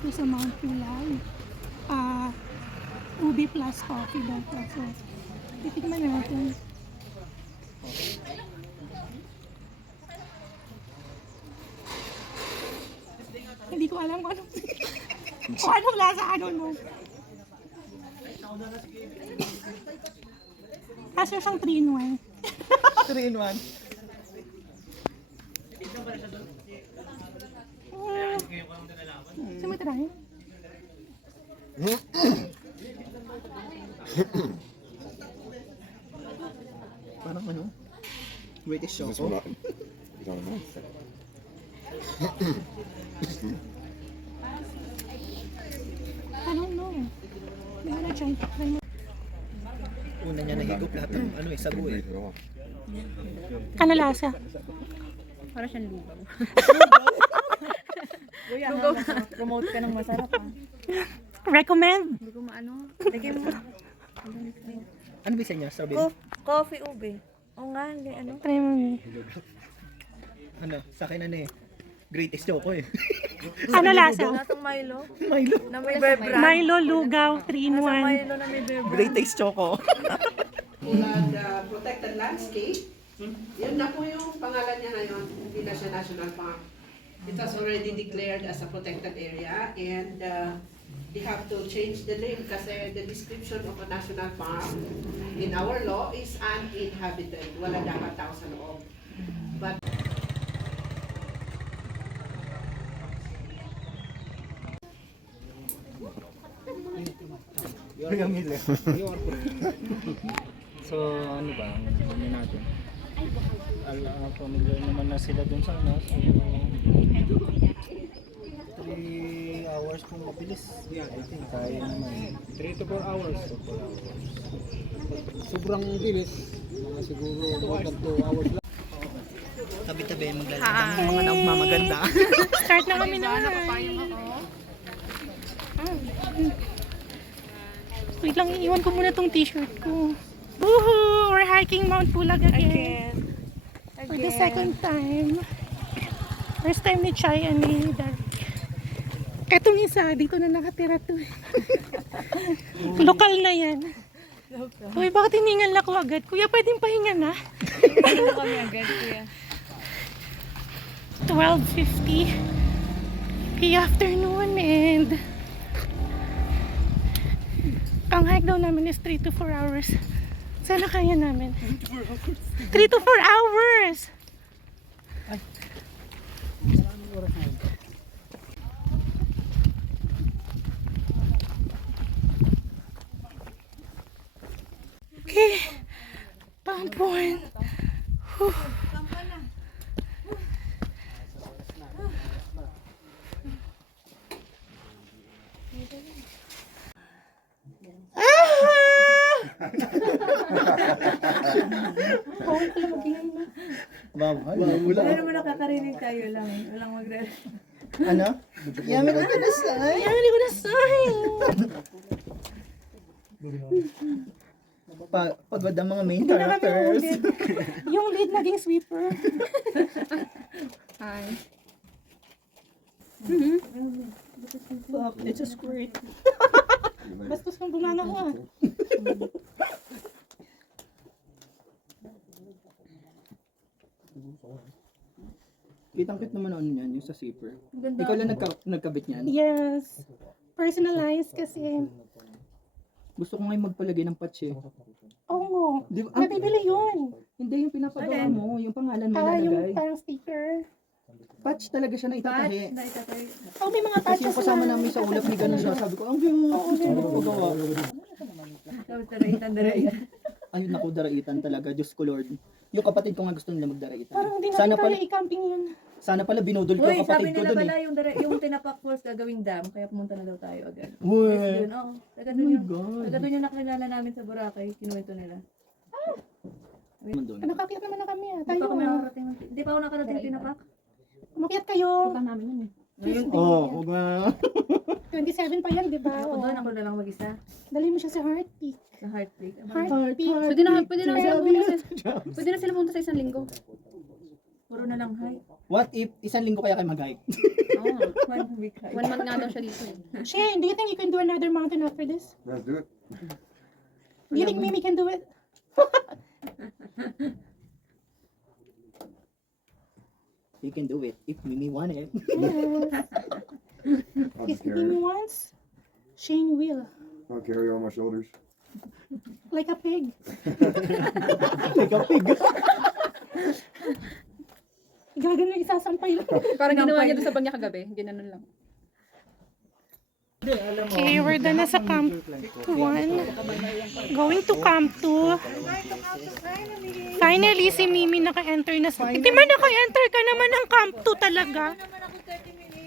dito sa Mount Kulay. Ubi plus coffee daw to. So, titignan natin. Hindi ko alam kung anong kung anong lasa, ano no. Kasi siyang 3 in 1. 3 in 1. Saan mo try? Parang ano? British This Choco. one, I don't know. I don't know. Hindi ko na try. Una niya nahigop lahat ng ano sago eh. Break it off. Ano lasa? Para siyang lugaw. Lugaw ka. Promote ka ng masarap ha. Recommend? Hindi ko maano. Lagyan mo. Ano bisa niya? Strawberry? Coffee ube. O nga, hindi ano. Try mo. Ano? Sa akin ano eh. Greatest Choco eh. Ano lasa? Lasang Milo. Milo. Na may bear brand. Milo, lugaw, 3 in 1. Milo na may bear brand. Greatest Choco. Bulan Protected Landscape. Yun na po yung pangalan niya ngayon, hindi na siya National Park. It was already declared as a protected area and they have to change the name kasi the description of a national park in our law is uninhabited. Wala dapat tao sa loob. But So ano ba, ano natin? Familiar naman na sila dun sa ano, so 3 hours kung mabilis. Yeah, I think kaya naman. 3 to 4 hours. Sobrang bilis, mga siguro more than 2 hours lang. Tabi-tabi maglalakad ng mga nagmamaganda. Start na kami na. Wait lang, iiwan ko muna tong t-shirt ko. Woohoo! We're hiking Mount Pulag again. For the second time. First time ni Chai and ni Derek. Etong isa, dito na nakatira to. Lokal na yan. Uy, bakit hiningal ako agad? Kuya, pwedeng pahinga na? Ano kami agad, kuya? 12:50 p.m. and ang hike daw namin is 3 to 4 hours. Sana kaya namin. 3 to 4 hours! Okay. Pampon. Whew. Wala. Pero naman nakakarinig tayo lang. Walang magre. Ano? Yummy na kanasay. Yan, hindi ko na sign. Pagod ang mga main Hindi na kami characters. ulit. Yung lead naging sweeper. Hi. Fuck, it's a squirt. Bastos kang bumanga ko ah. Kitang-kit naman ano yan, yung sa zipper. Ganda. Ikaw lang nagkabit niyan. Yes. Personalized kasi. Gusto ko ngayon magpalagay ng patch eh. Oo. Di ba? Nabibili yun. Hindi yung pinapagawa mo, yung pangalan mo Yung ilalagay. parang sticker. Patch talaga siya na itatahi. Oh, may mga Kasi patches yung kasama na. namin sa ulap ni ganun siya. Sabi ko, ang cute. Ano ko pagawa? Daraitan. Ayun ako, daraitan talaga. Diyos ko Lord. Yung kapatid ko nga gusto nila magdaraitan. Parang hindi Sana natin pala, kaya i-camping yun. sana pala binudol ko Uy, yung sabi kapatid ko nila dun pala eh. yung Tinapak Falls gagawing dam, kaya pumunta na daw tayo agad. Uy. Yun, oo. Taga Oh doon my yung, God. taga doon yung nakilala namin sa Boracay, kinuwento nila. Doon. Nakakit naman na kami ah. Hindi Tayo pa ako ah. nakarating. Hindi pa ako nakarating Tinapak. Umakyat kayo. namin yun eh. Ngayon, Oh, huwag na. 27 pa yan, di ba? ako Oo. doon, ako na lang mag-isa. Dali mo siya sa Heart Peak. Sa Heartbreak. Heart Peak. Pwede na sila pumunta sa isang linggo. Puro na lang hike. What if isang linggo kaya kayo mag-hike? Oo. 1 week hike. 1 month nga daw siya dito eh. Shane, do you think you can do another mountain after this? Let's do it. Do you think Mimi can do it? You can do it if Mimi want it. I'll If just carry Mimi it. wants, Shane will. I'll carry it on my shoulders. Like a pig. Like a pig. Gagano isasampay lang. Parang ginawa niya doon sa bangya kagabi. Ginanon lang. Okay, we're done na sa Camp 1. Going to Camp 2. Finally, si Mimi naka-enter na sa... Hindi man naka-enter ka naman ng Camp 2 talaga.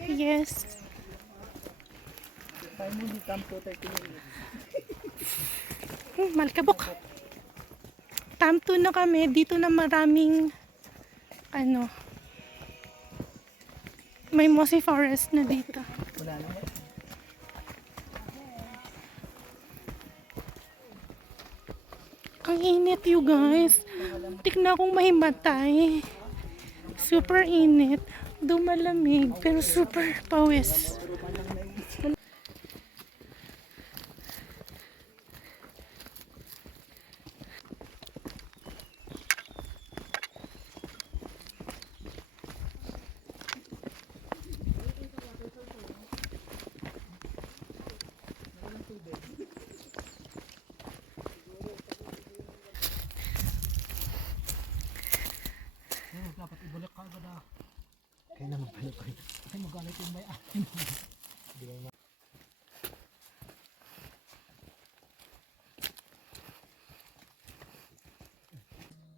Yes. Malkabok. Camp 2 na kami. Dito na maraming ano, may mossy forest na dito. Ang init, you guys. Tik na akong mahimatay. Super init. Dumalamig, pero super pawis.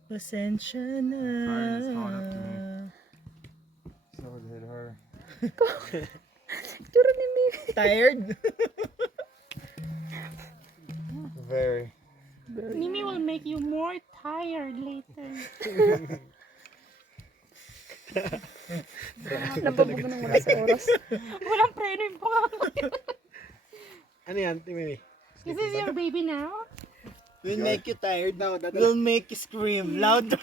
Pasensya na. So did her. Tired? Very. Mimi will make you more tired later. Nababog na ng wala sa oras. Walang preno yung pangalan. Ano yan, Mimi? Is this your baby now? We'll make you tired now. We'll make you scream louder.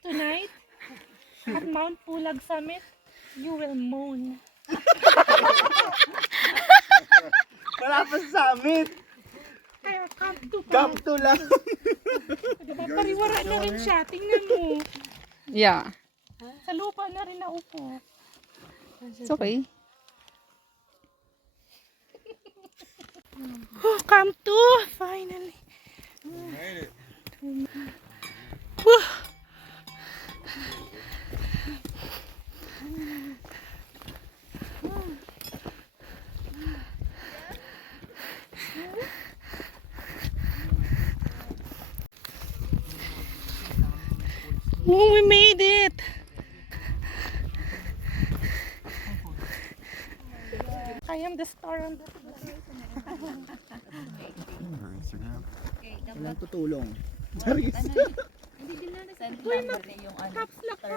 Tonight, at Mount Pulag Summit, you will moan. Wala pa sa summit. Kaya Camp 2 pa. Camp 2 lang. Diba, pariwara na rin siya. Tingnan mo. Yeah. Sa lupa na rin naupo. It's okay. Oh, Camp 2! Finally. Whew. Oh, we made it! I am the star on the Instagram. Walang tutulong. caps lock ka!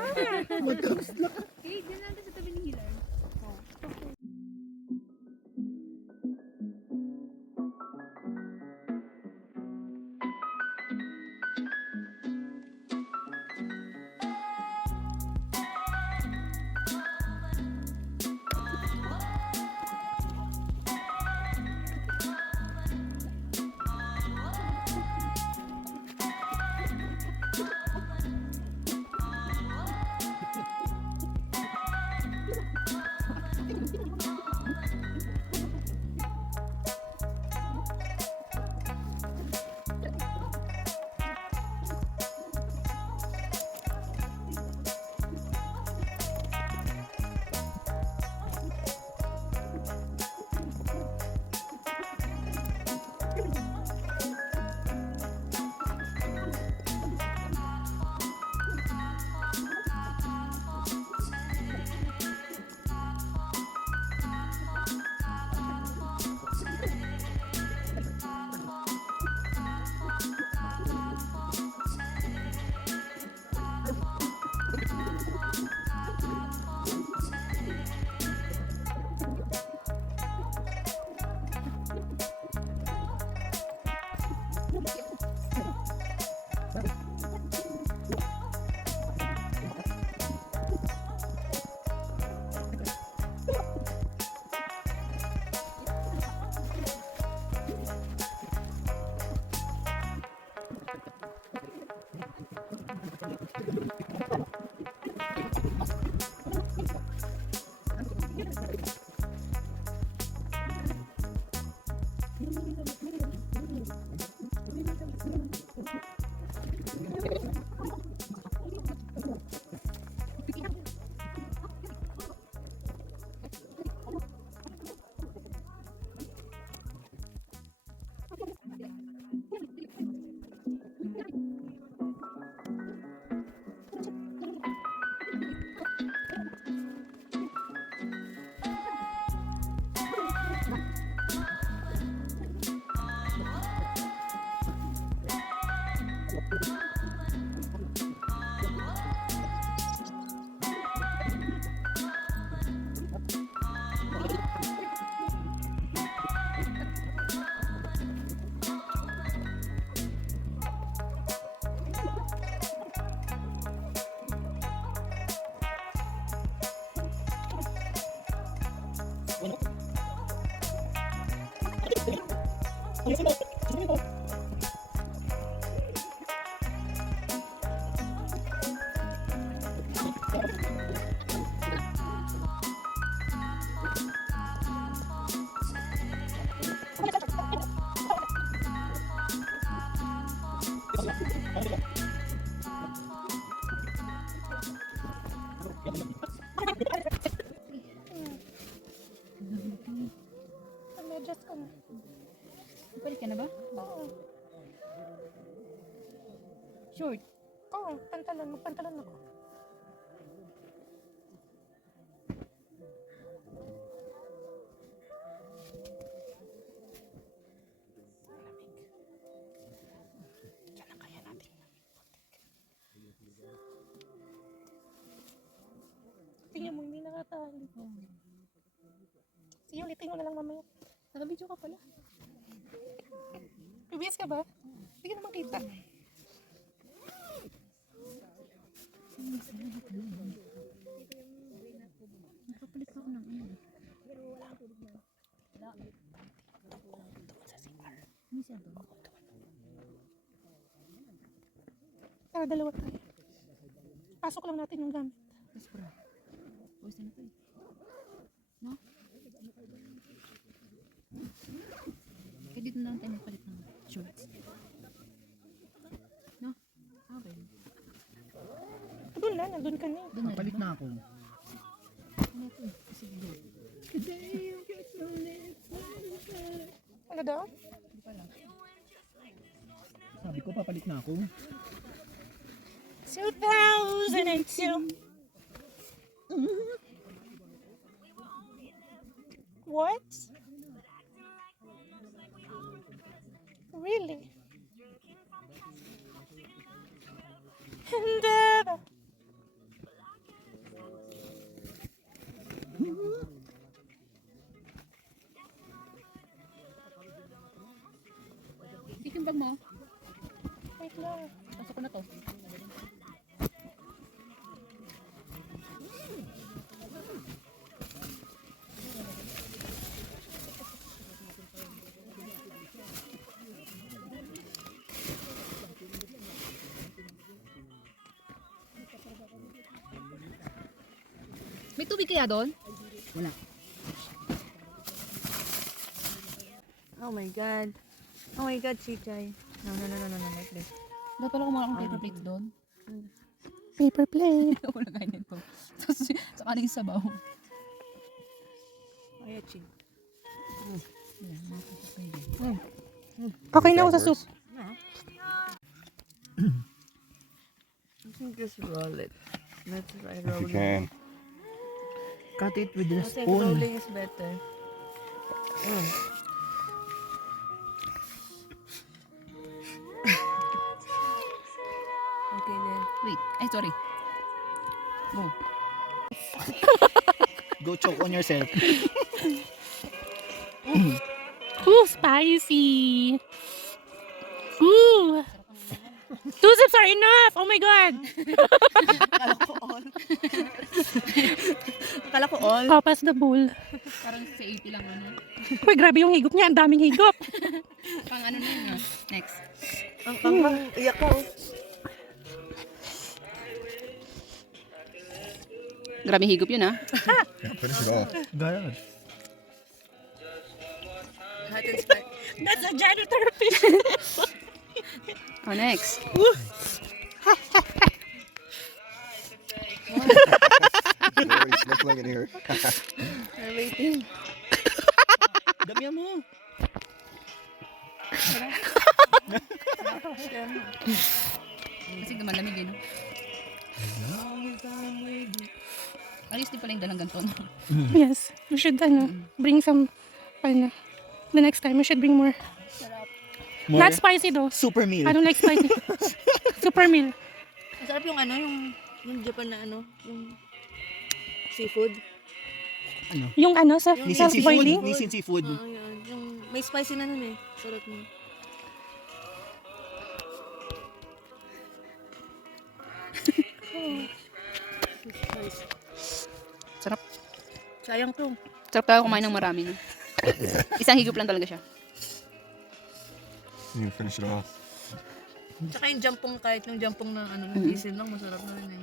Adjust ko na. Balik ka na ba? Oo. Short. Oo, pantalon. Magpantalon ako. Diyan na kaya natin. Tingnan mo, hindi nakatali. Sige, ulitin ko na lang mamaya. Naka-video ka pala. PBS ka ba? Hindi ka naman kita. Nakapalit ako ng ano. Tara, dalawa tayo. Pasok lang natin yung gamit. Tapos bra. Pwes na to eh. No? Kaya dito na lang tayo magpalit ng shorts. No? Okay. Doon na, nandun ka na. Doon na. Palit na ako. Ano to eh? Kasi doon. Ano daw? Sabi ko, papalit na ako. 2002. What? Really? And Yung bag mo. wait lang. Pasok ko na to. May tubig kaya doon? Oh my God. Oh my God, Chichay. No, like this. Dapat pala kumain akong paper plate doon. Paper plate. Wala ganyan to. Tapos saka na yung sabaw. Oh yeah, Chi. Okay na ako sa soup. I think just roll it. Let's try If you rolling. can. Cut it with the I think spoon. rolling is better. Okay then. Wait. Ay, sorry. Go. Go choke on yourself. Ooh, spicy. Ooh. 2 sips are enough. Oh my God. Akala ko all. Oh, pass the bowl. Parang sa 80 lang ano. Uy, grabe yung higop niya. Ang daming higop. Pang ano na yun. Next. Ang iyak ko. Grabe higop yun, ha? Finish it off. God. Hot and spicy. That's a janitor fish. Oh, next. You're already sniffling in here. I'm waiting. Damihan mo. Kasi malamig eh, no? Alis din pala yung dalang ganito, no? Yes, we should bring some, the next time we should bring more. More Not spicy though. super meal. I don't like spicy. Super meal. Masarap yung yung Japan na yung seafood. Yung sa Nissin seafood. self-boiling. Nissin seafood. Yun. Yung may spicy na nun eh. Sarap nun. Sarap. Sayang to. Sarap talaga kumain ng marami, no? Isang higop lang talaga siya. You finish it off. Tsaka yung jampong, kahit yung jampong na ng diesel lang, masarap na rin eh.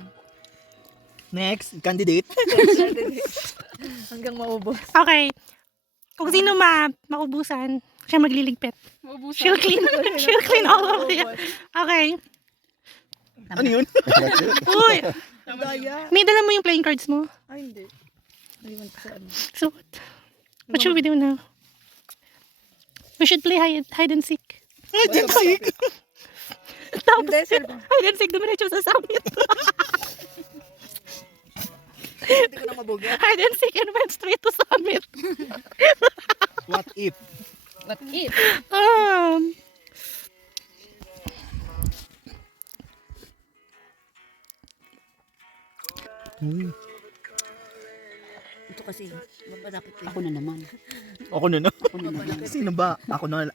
Next, candidate. Hanggang maubos. Okay. Kung sino maubusan, siya magliligpit. She'll clean all of it. Okay. Ano yun? That's it. Uy! Daya. May dala mo yung playing cards mo? Ay, hindi. Naliwan ko sa So, what should we do now? We should play hide and seek. Tapos, Hindi, sir. hide and seek, dumiretso sa summit. Hindi ko na mabuga. Hide and seek and went straight to summit. What if? What if? Ito kasi, mapadakit ko. Ako na naman. Ako na no? Sino ba? Ako na.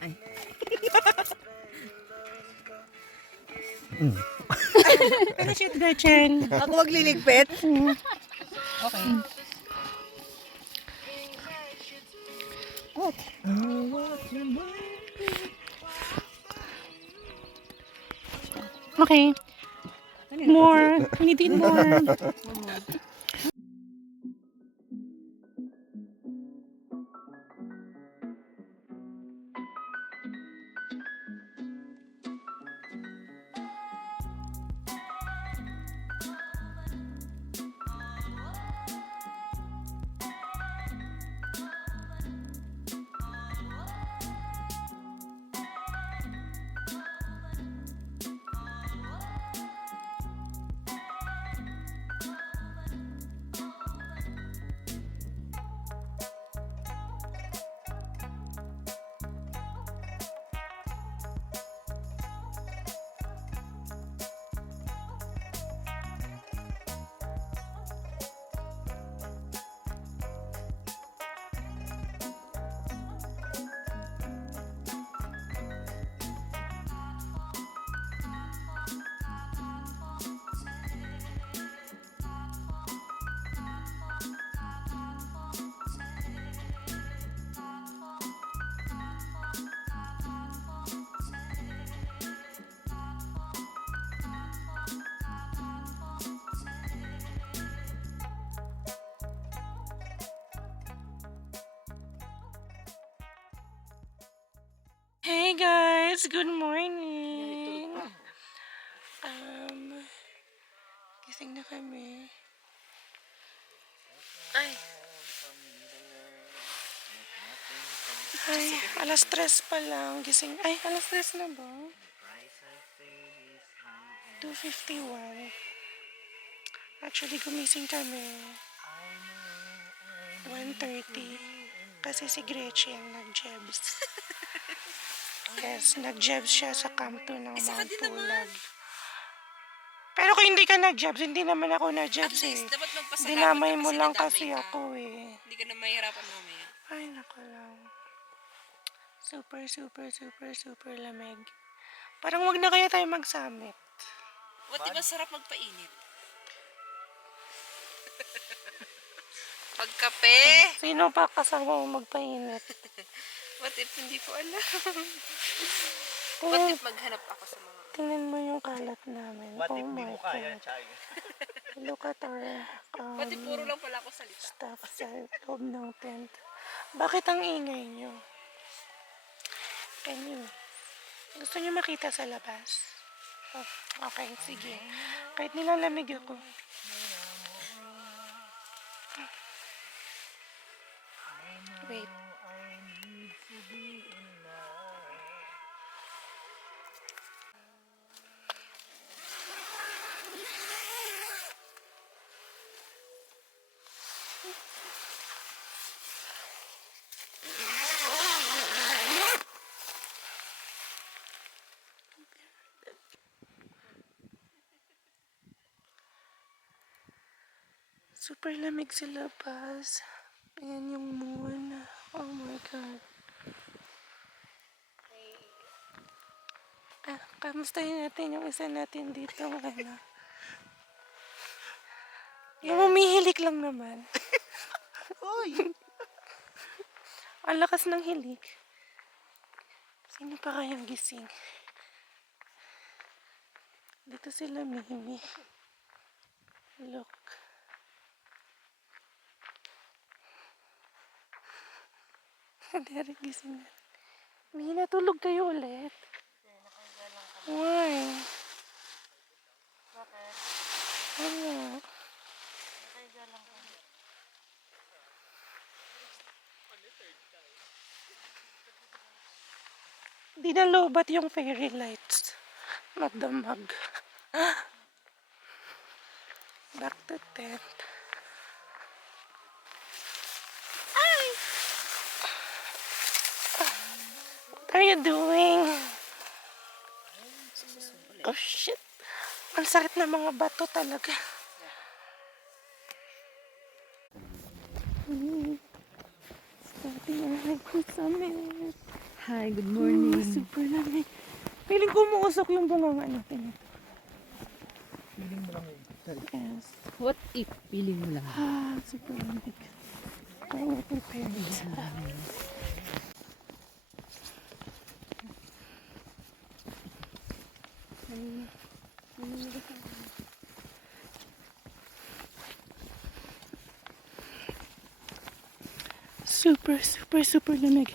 Ay. Finish it, Gretchen. Ako magliligpit. Okay. Okay. More. We need more. Hey guys, good morning. Gising na kami. Ay, alas 3 pa lang. Gising. Ay, alas 3 na ba? 2:51. Actually, gumising kami. 1:30. Kasi si Gretchen nag-jebs. Yes, nag-jebs siya sa Camp 2 ng Mount Pulag. Pero kung hindi ka nag-jebs, hindi naman ako nag-jebs eh. Dinamay mo lang kasi ako eh. Hindi ka na mahirapan mamaya. Ay, naku lang. Super, super, super, super lamig. Parang wag na kaya tayo mag-summit. What di ba sarap magpainit? Pagkape! Sino pa kasama mo magpainit? What if hindi ko alam? What if maghanap ako sa mga... Tingnan mo yung kalat namin. What Oh if di my mo kaya, God. Chay? Look at our Pati puro lang pala ako salita. stuff sa loob ng tent. Bakit ang ingay nyo? Gusto nyo makita sa labas? Oh, okay, sige. Kahit nilalamig ako. Wait. Super lamig sa labas. Ayan yung moon. Oh my God. Kamustahin natin yung isa natin dito. Ano? Yung umihilik lang naman. Ang lakas ng hilik. Sino pa kayang gising? Dito sila, Mimi. Look. Derek, gising na. Mimi, natulog kayo ulit. Why? Bakit? Ano? Nakaiga lang kami. Di na lobat yung fairy lights. Magdamag. Back to tent. Ay! What are you doing? Oh shit. Ang sakit na mga bato talaga. Starting our hike to summit. Hi, good morning. Super lamig. Feeling ko umuusok yung bunganga natin. Yes. What if feeling mo lang? Super lamig. Kaya we're prepared. Super lamig.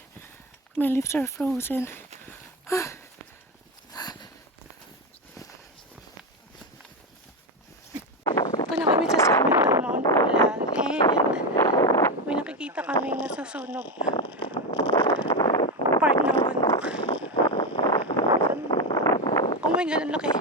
My lips are frozen. Ito na kami sa summit ng Mount Pulag and may nakikita kami nasusunog na part ng bundok. Oh my God, ang laki.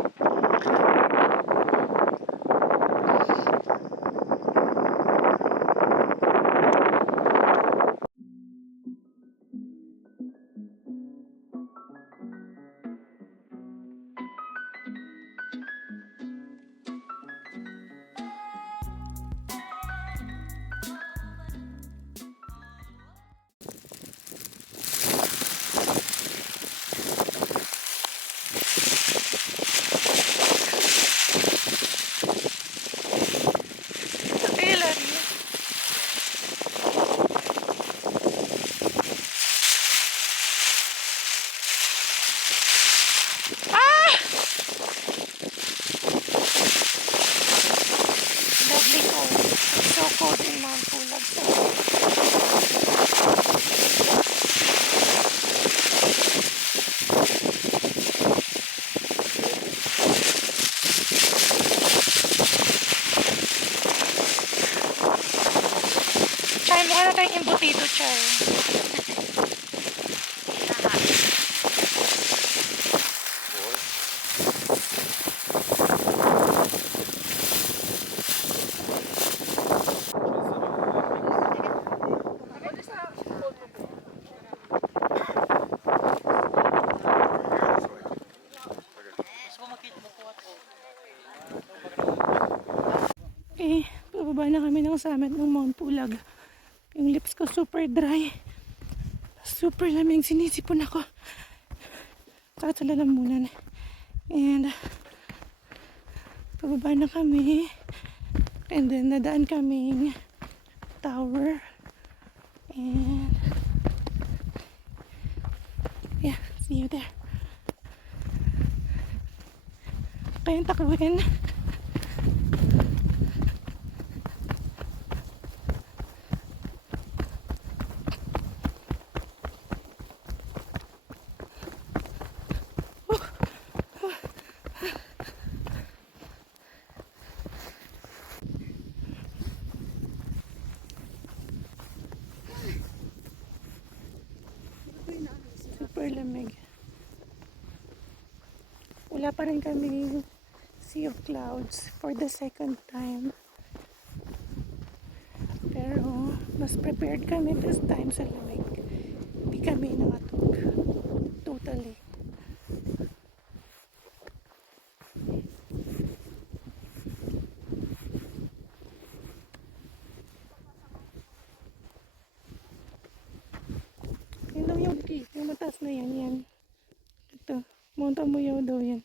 Mukha na tayong embutido, Char. Okay, bababa na kami ng summit ng Mount Pulag. Yung lips ko super dry. Super lamig. Sinisipon ako. Sakit sa lalamunan. And pababa na kami. And then nadaan kaming tower. And yeah, see you there. Kayong takuin. super lamig. Wala pa rin kami sea of clouds for the second time. Pero mas prepared kami this time sa lamig. Hindi kami nakatog. Totally. Yun daw yung key. Yung mataas na yan. Yan. Ito. Monta mo yaw daw yan.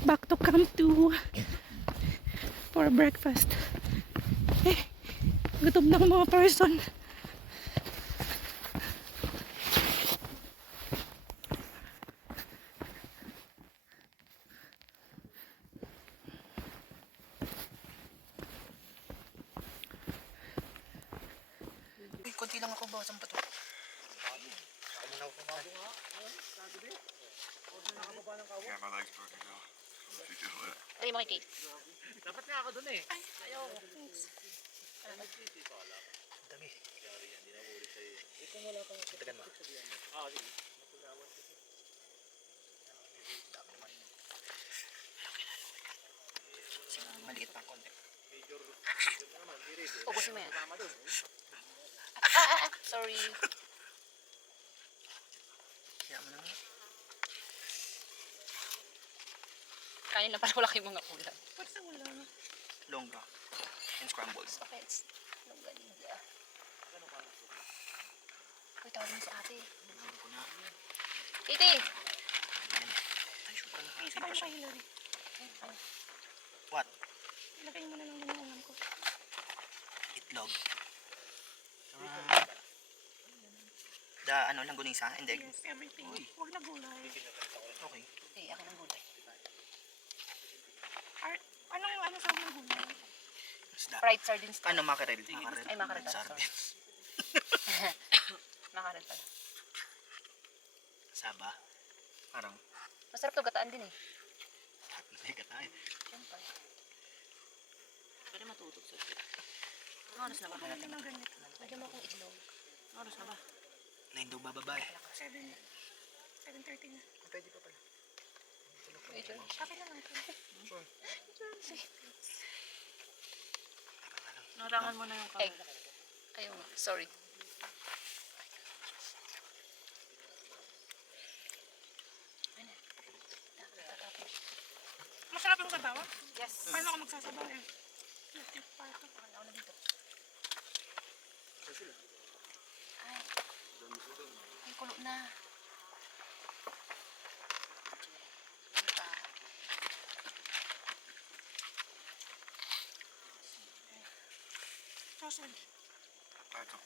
Back to Camp 2 for breakfast. Gutom na ang mga person. Konti lang ako ba? Saan pa to? Yeah, my legs broken now. If you do it. Ay, mo kay Kate. Dapat nga ako dun eh. Dami. Tagan mo. Maliit pa konti. Ubusin mo yan. Sorry. Kaya mo lang. Kanin lang para wala kayong mga ulam. What's the ulam? Longga. And scrambles. Bakit? Anong galing niya? Uy, tawag mo sa ate. Alam ko na. Katie! Ay, shoot ka na. Isabay mo kay Hillary. What? Ilagay mo na lang din yung ulam ko. Itlog. Ano lang gunisa? And egg. Yes, everything. Huwag na gulay. Okay. Okay, akin ang gulay. Ano sa mga gulay? Isda. Fried sardines. Ano, mackerel? Ay, mackerel pala, Sardines. Mackerel pala. Saba. Parang, Masarap to, gataan din eh. teka tayo. Siyempre. Pwede matutog sa ito. Ano oras na ba? Ano ng ganito? Lagyan mo akong itlog. Ano oras na ba? 9 daw bababa eh. 7:30 na. Pwede pa pala. Wait, Joy. Kape na lang ito. Sure. Narangan mo na yung Egg. Ayaw nga. Sorry. Masarap yung sabaw? Yes. Paano ako magsasabaw eh? Electric part. Ako na dito. Ay. Ay, kulo na. Sausage. That's all.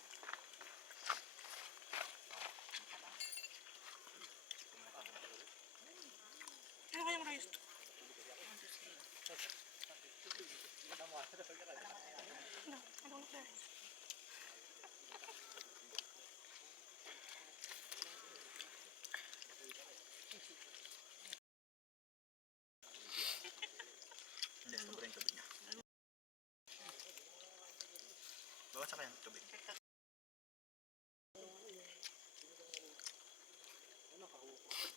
Ano kayong rice? No, I don't like that. Saka yan, tubig.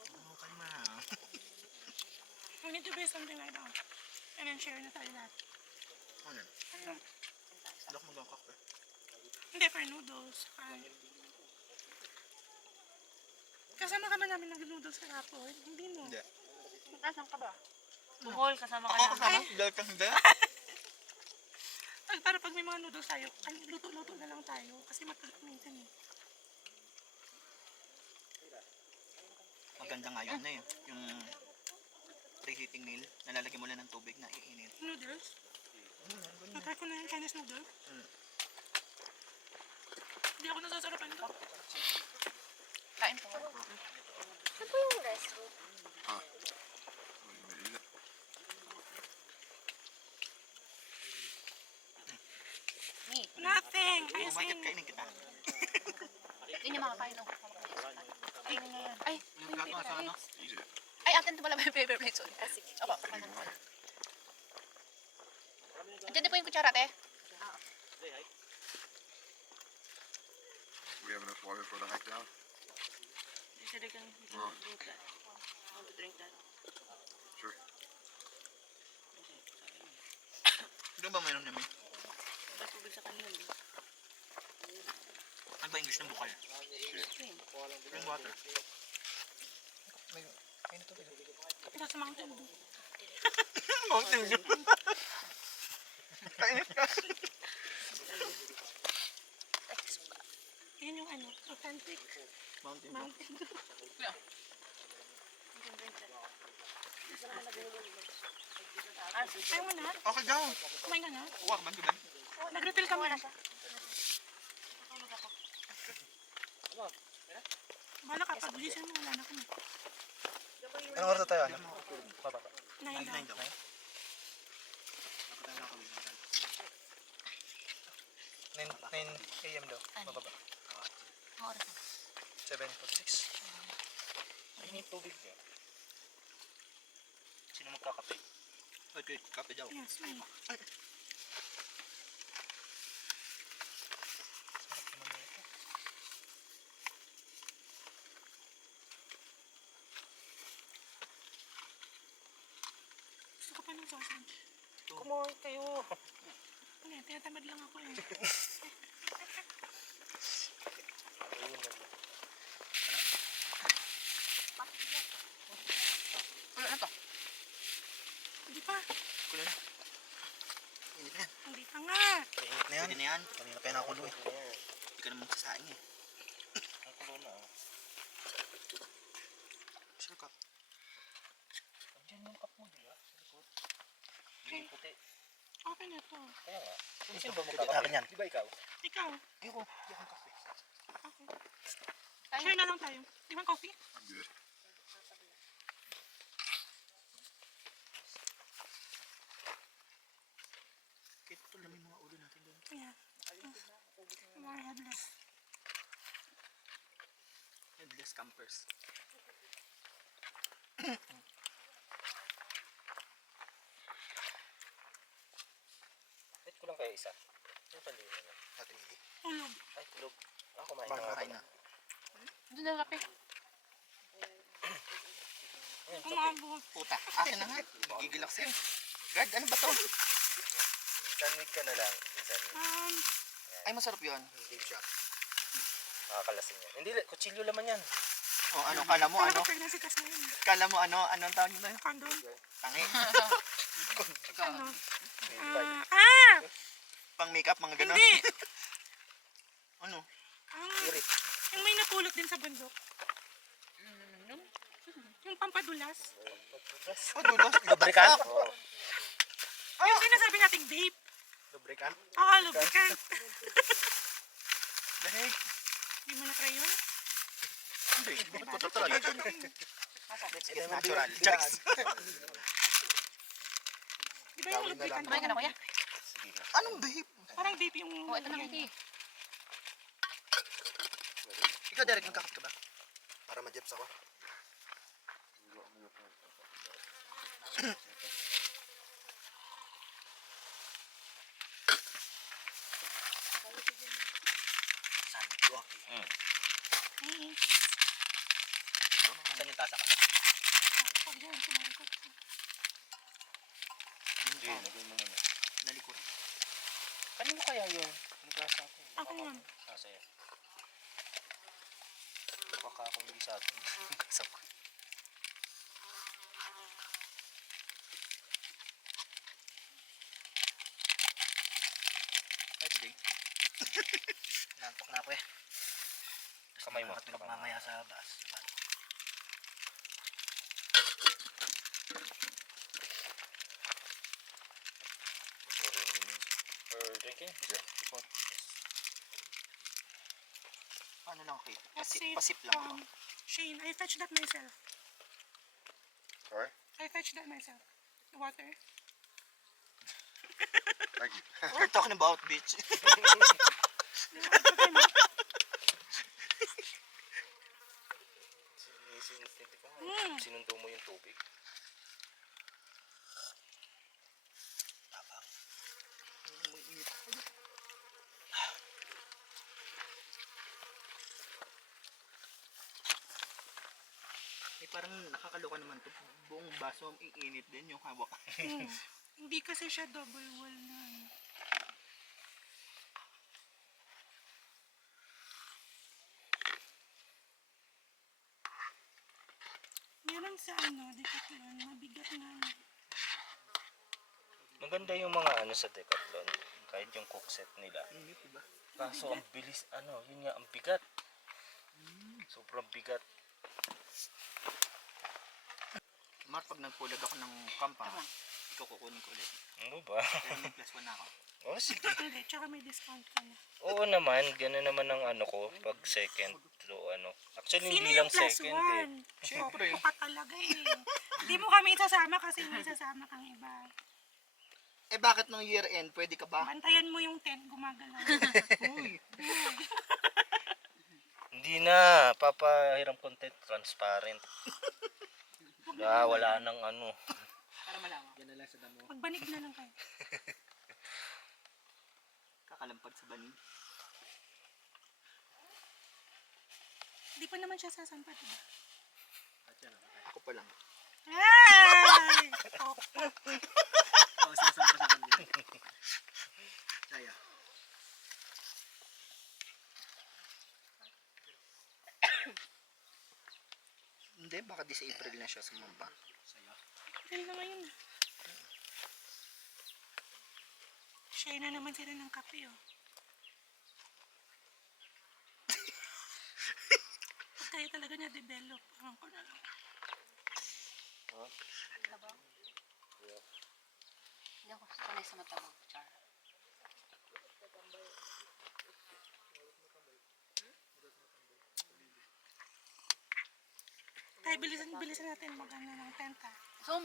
Oh, kalma. We need to do something like that. And then share na tayo lahat. Ano yan? Ano? Hindi ako magkakak eh. Hindi, for noodles. Kasama ka ba namin nag-noodles kahapon? Hindi mo. Hindi. Nasaan ka ba? Bukol, kasama ka Ako namin. kasama? Dahil ka hindi? Para pag may mga noodles tayo, ay, luto-luto na lang tayo. Kasi matagal minsan eh. Maganda nga yun eh. Yung preheating meal, nalalagyan mo lang ng tubig na iinit. Noodles? Natry ko na yung Chinese noodle. Hindi ako nasasarapan ito. Kain po. Ano po yung restroom? Huh? What, you gonna eat it? Nothing! Oh, bakit Icing! kainin kita? Hindi niya makakain. No? Ay, Yung plato nga sa ano? Eat it. ay, atin to pala may paper plate. Sorry. Opo, kanan po. Andiyan din po yung kutsara, te. We have enough water for the hike down? Oh. Sure. Ano ba mayroon namin? Ano ba English ng bukal? Yung water. Ito sa Mountain Dew. Mountain Dew. Kainis ka. Yan yung ano, authentic Mountain Dew. Mountain Dew. Ayaw mo na? Okay daw. Kumain ka na? Huwag man diba? Nag-refill ka muna. Bala ka, pag-ulisan mo, wala na kami. Anong oras na tayo? Ano? Bababa. 9 daw. 9 daw. Nakatayo na kami. 9 a.m. daw. Bababa. Ang oras na. 7:46. Ay, tubig niya. Sino magkakape? Wait, kape daw. Yes, me. Gusto ko pa ng sausage. Kumain kayo. Ano, tinatamad lang ako eh. Ano na to? Hindi pa. Kulo na. Init na yan. Hindi pa nga. Init na yan. Pwede na yan. Kanina pa yan nakulo eh. Hindi ka naman sasaing eh. Ang kulo na oh. Sir cup. Andiyan yung cup mo, di ba? Sa likod. Hindi puti. Open na to. Kaya nga. Sino ba magkakape? Akin yan. Di ba ikaw? Ikaw. Ayoko. Di akong kape. Okay. Share na lang tayo. Di ba coffee? I'm good. Kahit ito lang yung mga ulo natin doon. Yeah. More headless. Headless campers. Wait ko lang kayo isa. Ano pa liyo na? Ating hindi. Tulog. Ay, tulog. Ako kumain Baka na. kain na. Doon na kape. Kumabot. Puta. Akin na nga. Gigilak sa'yo. Guard, ano ba to? Sandwich ka na lang. Ay, masarap yun. Hindi siya. Makakalasing yan. Hindi, kutsilyo laman yan. O ano, kala mo ano? Pregnancy test na yun. Kala mo ano? Anong tawag nito? Condom. Tangi. Ano? Pang makeup, mga gano'n. Hindi. Ano? Yung may napulot din sa bundok. Yung pampadulas. Oh, dulos. Lubricant? Yung sinasabi nating vape. Lubricant? Oo, lubricant. Dahil. Hindi mo na-try yun? Hindi. Bukod ko to talaga. It's natural. Charis. Di ba yung lubricant? Kumain ka na, kuya? Anong vape? Parang vape yung... Oh, ito na kita. Ikaw, Derek, magkakap ka ba? Para ma-jeps ako. Pag yan, sumarikot ka. Hindi, lagay mo muna. Nalikuran. Kanino kaya yun? Nugasan ko. Ako yun. Sa'yo. Baka ako hindi sa atin. Nugasan ko. Ay, today. Nantok na ako eh. Kamay mo. Tulog mamaya sa bus. For drinking? Yeah. Before? Yes. Paano lang kayo? Pasip lang ako. Shane, I fetched that myself. Sorry? I fetched that myself. The water. Thank you. We're talking about bitch. Sinundo mo yung tubig. Tapang. May parang nakakaloka naman to. Buong baso iinit din yung hawak. Hindi kasi siya double wall na. Meron sa Decathlon, mabigat nga. Maganda yung mga sa Decathlon. Kahit yung cook set nila. Kaso ang bilis, yun nga, ang bigat. Sobrang bigat. Mark, pag nagpulag ako ng kampa, ikaw kukunin ko ulit. Ano ba? Pero may +1 na ako. Oh, sige. Hindi, tsaka may discount ka na. Oo naman, gano'n naman ang ko pag second to Actually, Sino hindi yung lang second +1? Siyempre. Ka talaga eh. Hindi mo kami isasama kasi may isasama kang iba. Eh bakit nung year end, pwede ka ba? Bantayan mo yung tent, gumagalaw. Hindi na, papahiram content transparent. Wala nang Para malaman. Yan na lang sa damo. Magbanig na lang kayo. Kakalampag sa banig. Hindi pa naman siya sasampat, diba? Ako pa lang. Ay! Pausasan pa sa kanila. Saya. Hindi, baka this April na siya sumamba. April na ngayon. Share na naman sila ng kape, oh. Pag kayo talaga na-develop, parang ko na lang. Hindi ako sanay sa matabang. Char. Tayo, bilisan natin mag-ano ng tenta. So,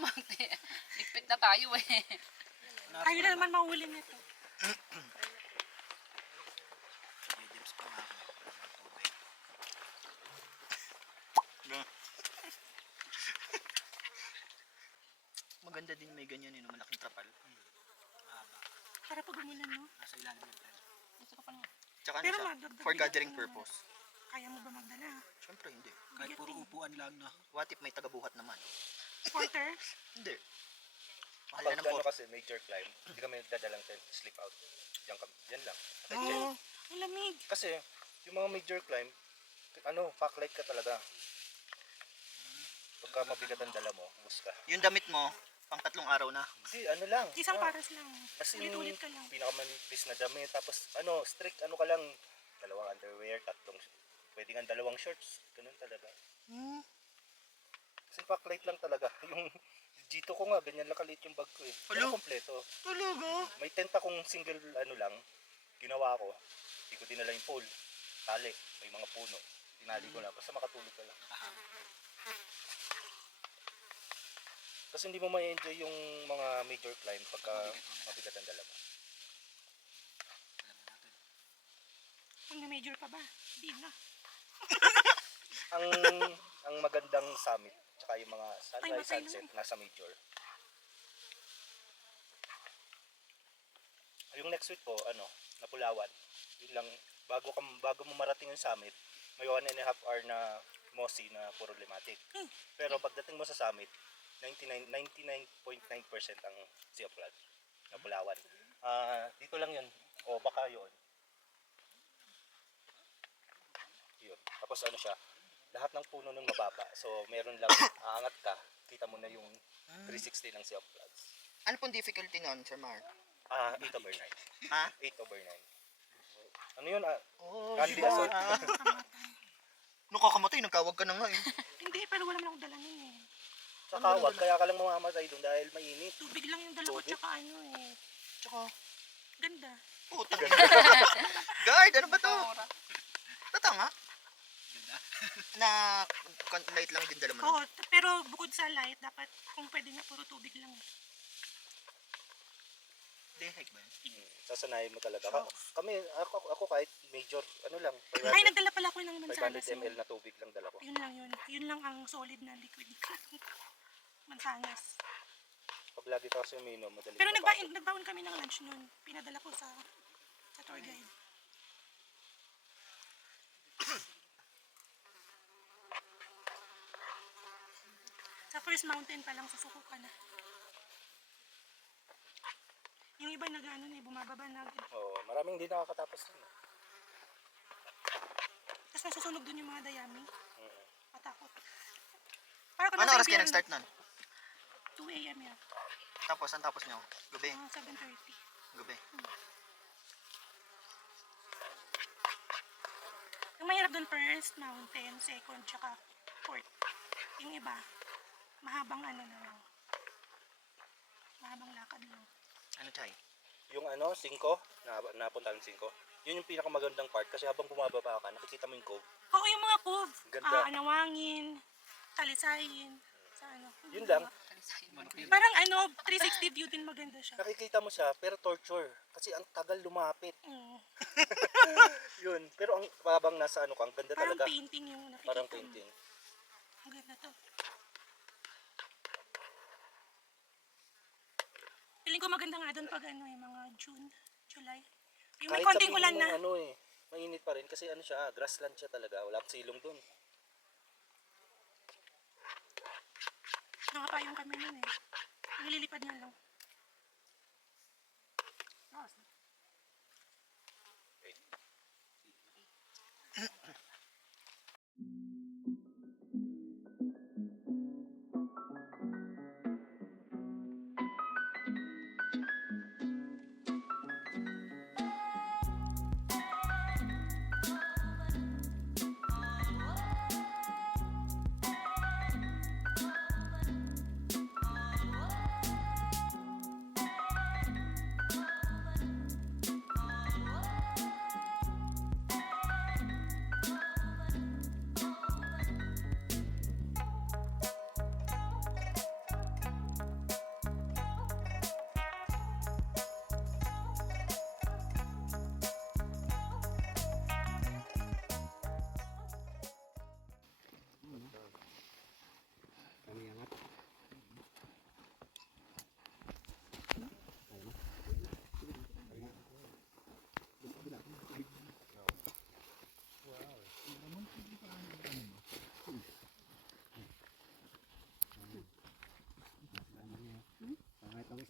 ligpit na tayo eh. Tayo na naman mahuli nito. Mediums pa nga ako. Tubig. Maganda din may ganyan yun, malaking trapal. Para pag umulan, no? Nasa ilalim yung tent. Gusto ko pa lang. Tsaka Pero siya, madagdag for bigat gathering mo. purpose. Kaya mo ba magdala? Siyempre hindi. Kahit puro upuan lang na. What if may tagabuhat naman? Porter? Hindi. Mahal Pag na ng ano porter. kasi major climb, hindi kami nagdadalang tent, sleep out. Yan lang. Oo. Ang lamig. Kasi yung mga major climb, packlight ka talaga. Pagka mabigat ang dala mo, bus ka. Yung damit mo, pang 3 araw na. Hindi, lang. Isang pares lang. Kasi yung Ulit-ulit ka lang. pinakamanipis na damit, tapos strict ka lang, 2 underwear, 3, pwede nga 2 shorts, ganun talaga. Kasi packlight lang talaga. Yung G2 ko nga, ganyan lang kaliit yung bag ko eh. Pero kompleto. Talaga? May tent akong single lang, ginawa ko. Hindi ko dinala yung pole, tali, may mga puno. Tinali ko lang, basta makatulog ka lang. Kasi hindi mo ma-enjoy yung mga major climb pagka mabigat ang dala mo. Kung na-major pa ba? Di na. Ang magandang summit, tsaka yung mga sunrise, Matay sunset, lang. nasa major. Yung next week po, Napulawan. Yun lang, bago mo marating yung summit, may 1.5 hour na mossy na problematic. Pero pagdating mo sa summit, 99.9% ang sea of flood na Bulawan. Dito lang yun. O baka yun. Yun. Tapos ano siya, lahat ng puno nun mababa. So meron lang, aangat ka, kita mo na yung 360 ng sea of floods. Ano pong difficulty nun, Sir Mar? 8/9. Ha? 8/9. Ano yun? Oh, Candy diba? assault. Nakakamatay, nagkawag ka na nga eh. Hindi, pero wala man akong dala nun eh. Sa kawag, kaya ka lang mamamatay doon dahil mainit. Tubig lang yung dala ko, Tubig? tsaka ano eh. Tsaka, Ganda. puta. Guard, ano ba to? Tata nga? Na light lang din dala mo. Oo, pero bukod sa light, dapat kung pwede na puro tubig lang. Day hike ba yun? Sasanayin mo talaga. Kami, ako kahit major, ano lang, Ay, nagdala pala ako ng 500 mansanas. ml na tubig lang dala ko. Yun lang yun. Yun lang ang solid na liquid. Mansanas. Pag lagi ka kasi uminom, madali Pero mapagod. nagbaon kami ng lunch nun. Pinadala ko sa tour guide. Sa first mountain pa lang susuko ka na. Yung iba nag-ano na bumababa na. Oo, maraming hindi nakakatapos nun. Tapos nasusunog dun yung mga dayami. Mm. Matakot. Para ka Ano nasa oras kayo impyerno. nag-start nun? 2 a.m. yan. Tapos, ang tapos nyo? Gabi? 7:30. Gabi. Yung mahirap dun first, mountain, second, tsaka fourth. Yung iba, mahabang ano na lang. Mahabang lakad lang. Ano, Chay? Yung 5, napunta ng 5, yun yung pinakamagandang part kasi habang bumababa ka, nakikita mo yung cove. Oo, yung mga cove. Ganda. Anawangin, Talisayin, sa ano. Yun lang, Parang 360 view din maganda siya. nakikita mo siya pero torture kasi ang tagal lumapit. Mm. Yun, pero ang babang nasa ano ka, ang ganda Parang talaga. painting yung nakikita Parang mo. painting. Ang ganda to. Feeling ko maganda nga doon pag mga June, July. Yung may konting ulan na. Mainit pa rin kasi ano siya, grassland siya talaga, walang silong dun. Nakapayong kami nun eh. Nililipad na lang.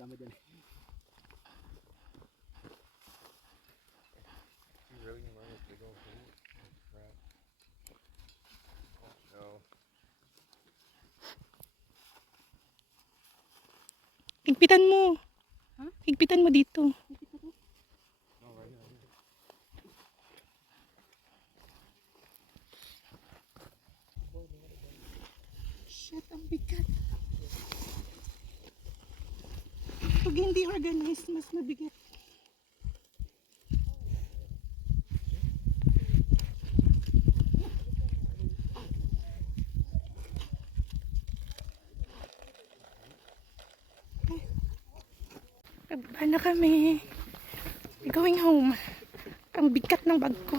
Sama dyan. Higpitan mo. Higpitan mo dito. Shit, ang bigat. Pag hindi organized, mas mabigat. Pababa na kami. We're going home. Ang bigat ng bag ko.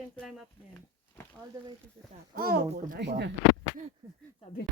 can climb up there. All the way to the top. Oh, punay na. Sabi.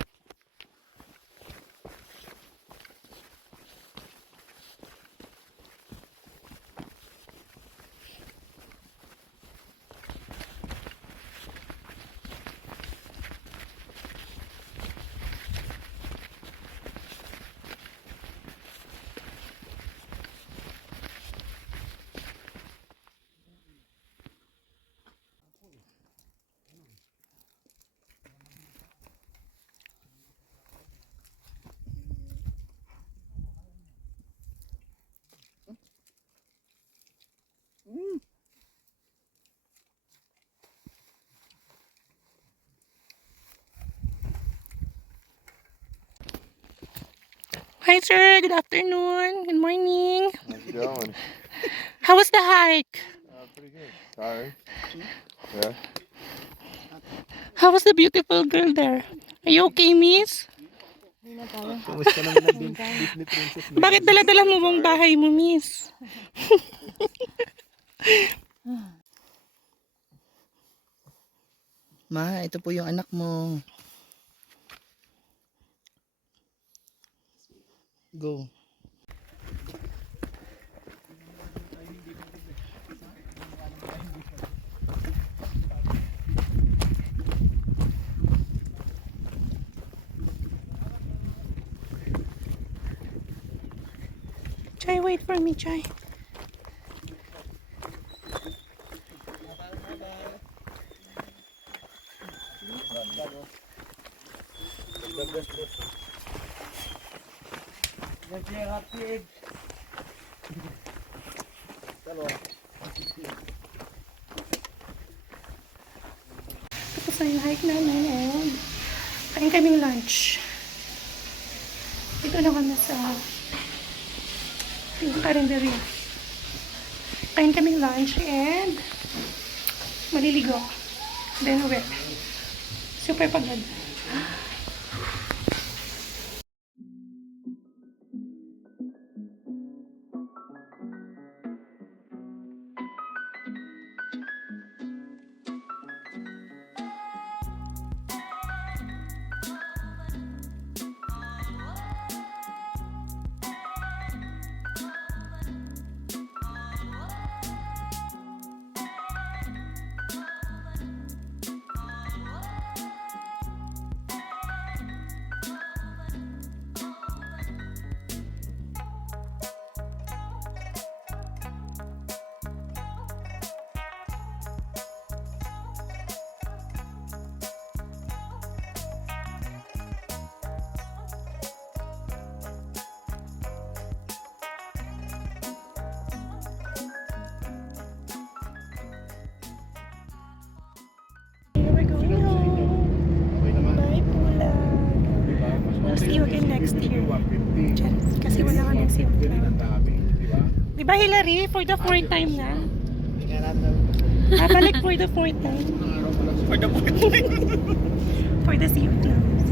Hi sir, good afternoon. Good morning. How's it going? How was the hike? Pretty good. Tired? Yeah. How was the beautiful girl there? Are you okay, miss? Kumusta naman ang Disney princess mo? Bakit dala-dala mo mong bahay mo, miss? Ma, ito po yung anak mo. Go. Chai, wait for me, Chai. Tapos na yung hike namin and kain kaming lunch. Dito na kami sa Carinderia. Kain kaming lunch and maliligo. Then uwi. Super pagod. We're going home. Bye, Pula. We'll see you again next year. Charis, kasi wala ka next year. Diba, Hilary? For the fourth time na. Balik for the fourth time. For the sea of clouds.